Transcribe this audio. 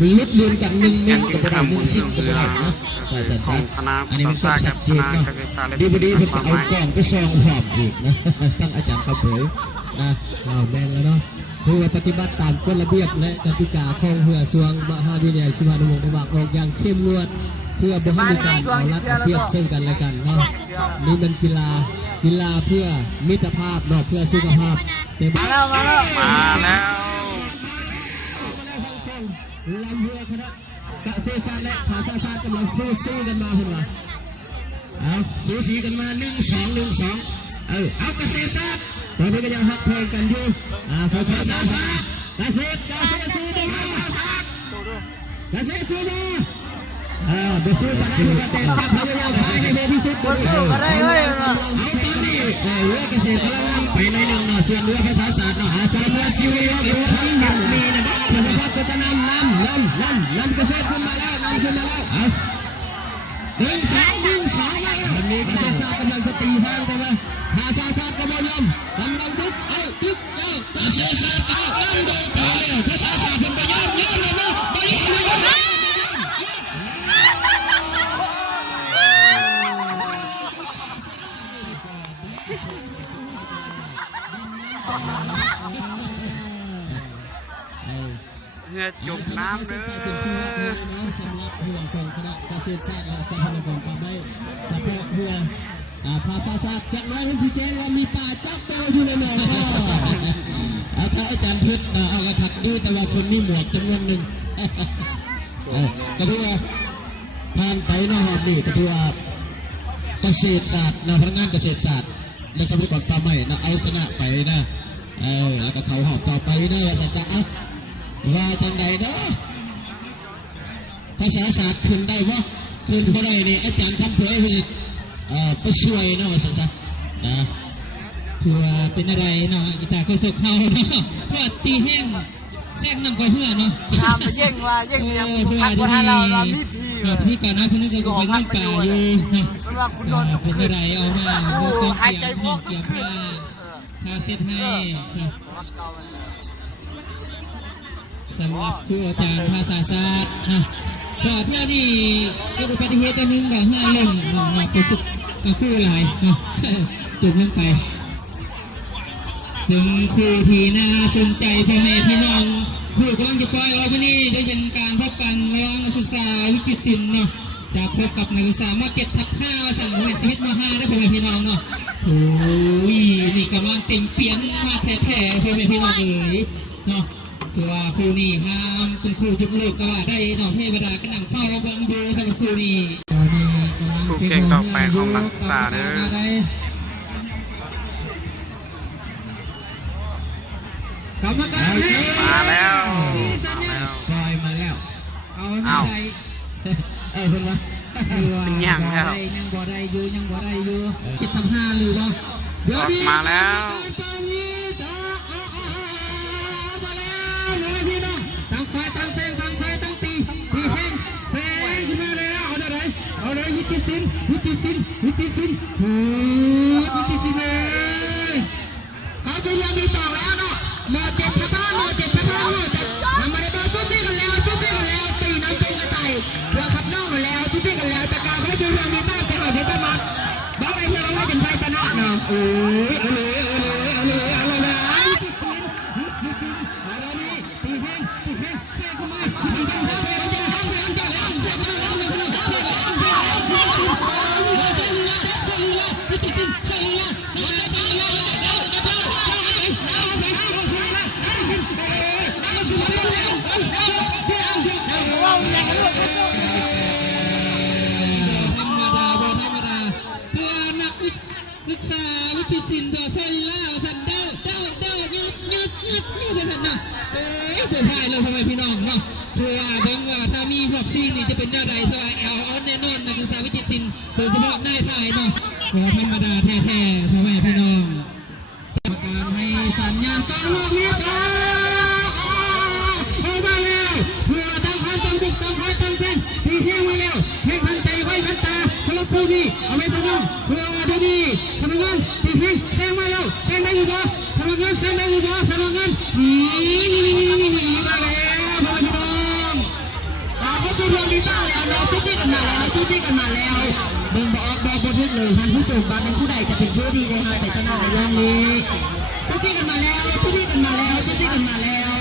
มีลุดเลือนกันหนึ่งกับประดามหนึ่งสิ้นกับประดามนะแต่สันติอันนี้เป็นความชัดเจนนะดีพอดีเพื่อเอากล้องไปซองหอมอีกนะตั้งอาจารย์เขาเผยนะแม่นแล้วเนาะผู้ปฏิบัติตามกฎระเบียบและกติกาของเพื่อสวงมหาวิทยาลัยชีวานุวงศ์ในวางออกอย่างเข้มงวดเพื่อบริหารการเอารัดเอาเปรียบซึ่งกันและกันเนาะนี่เป็นกีฬาเพื่อมิตรภาพเนาะเพื่อสุขภาพมาแล้วลำเรือคณะเกษตรศาสตร์และภาษาศาสตร์กำลังสู้กันมาเพื่อนว่าเอาสูสีกันมา1-2เอาเกษตรศาสตร์ตอนนี้ก็ยังฮักเพลงกันอยู่ภาษาศาสตร์เกษตรสู้ดีเกษตรสู้ดีบสู้กันได้แต่พยายามไปให้เร็วที่สุดสู้กันได้เลยเอาตอนนี้เรือเกษตรกำลังนำไปในหนึ่งส่วนเรือภาษาศาสตร์ภาษาชีวิตทั้งหมดมีนะครับภาษาศาสตร์ก็จะนำเกษตรขึ้นมาแล้ว1-2วันนี้ภาษาศาสตร์กำลังจะตีห้างไปว่าภาษาศาสตร์กำลังดึกภาษาศาสตร์กำลังดึกภาษาศาสตร์เป็นไปย่อมเลยนะเงือจุกน้ำเลยสำหรับเรือของคณะเกษตรศาสตร์และทรัพยากรป่าไม้เฉพาะเรือภาษาศาสตร์จากนั้นที่แจ้งว่ามีป่าจักโตอยู่ในหนองถ้าอาจารย์พุทธเอากระถักดูแต่ว่าคนมีหมวกจำนวนหนึ่งก็ถือว่าผ่านไปนะฮะนี่ก็ถือว่าเกษตรศาสตร์พนักงานเกษตรศาสตร์และทรัพยากรป่าไม้เอาชนะไปนะแล้วก็เขาหอบต่อไปนะว่าจะว่าจังใดเนาะภาษาศาสตร์ขึ้นได้บ่ขึ้นบ่ได้นี่อาจารย์คำเผยไปช่วยเนาะว่าซะถือว่าเป็นอะไรเนาะอีตาก็สกเขาเนาะก็ตีแห้งแทรกน้ำกว่าเพื่อเนาะไปเย่งเนี่ยพักคนเรามีพี่ก่อนนะพี่นึกว่าเป็นน้ำป่าอยู่นะเป็นอะไรเอามาหายใจพวกเกี่ยวกับทาเซ็ตให้สำหรับครูอาจารย์ภาษาศาสตร์นะก็เท่านี้ก็อุบัติเหตุนึงแบบ5 เล่มมาไปฝึกกับครูหลายนะจุดลงไปซึ่งครูที่น่าสนใจพ่อแม่พี่น้องครูกำลังจะปล่อยออกมานี่ได้เป็นการพบกันระหว่างนักศึกษาวิจิตรศิลป์เนาะจะพบกับนักศึกษามา7/5สั่งชีวิตมา5ได้พ่อแม่พี่น้องเนาะโอ้ยนี่กำลังเต็มเปี่ยมมาแท้ๆพ่อแม่พี่น้องเลยเนาะคือว่าครูนี่ห้ามคุณครูทุกลูกก็ว่าได้ดอกเทวดาก็นำเข้าเบิ่งดูสำหรับครูนี่ครูเก่งต่อไปของนักศึกษาเด้อมาแล้วปล่อยมาแล้วเอาเพิ่งว่ายังบ่ได้อยู่7/5หรือว่ามาแล้วตั้งไฟตั้งแสงตั้งไฟตั้งตีแห้งแสงขึ้นมาแล้วเอาเลยวิจิตรศิลป์เลยเขาจะยังมีต่อแล้วเนาะโมเจ็บนำมาได้บอลสู้พี่กันแล้วตีน้ำเป็นกระต่ายเรือขับน้องกันแล้วสู้พี่กันแล้วแต่การเขาจะยังมีต่อเป็นแบบนี้สมัครบ้าไปเพื่อเราไม่เป็นไฟชนะเนาะโอ้ยเอาเลยศึกษาวิจิตรศิลป์ต่อโซลิล่าสันเด้อยืดไปสันนะเปิดท้ายเลยพ่อแม่พี่น้องเนาะเพื่อเบิ่งว่าถ้ามีพวกซิงนี่จะเป็นอย่างไรสบายเอาแน่นอนนักศึกษาวิจิตรศิลป์โดยเฉพาะนายถ่ายเนาะธรรมดาแท้ๆพ่อแม่พี่น้องการให้สัญญาณการลูกนี้มาแล้วเพื่อตั้งคันตั้งบุกตั้งคันตั้งเส้นที่เที่ยงมาแล้วให้พันใจไว้พันตาสำหรับผู้นี้เอาไว้พน้องเพื่อเดี๋ยวนี้ทำงานที่เที่ยงแซงมาแล้วแซงได้อยู่บ่ทำงานแซงได้อยู่บ่ทำงานนี่มาแล้วพ่อพี่น้อง ที่สร้างแล้วเนาะสู้ที่กันมาแล้วสู้ที่กันมาแล้ว เบิ่งบอกบทึกเลยท่านผู้ชมบ้านเป็นผู้ใดจะเป็นผู้ดีเลยค่ะแต่ตอนนั้นในเรื่องนี้ สู้ที่กันมาแล้วสู้ที่กันมาแล้วสู้ที่กันมาแล้ว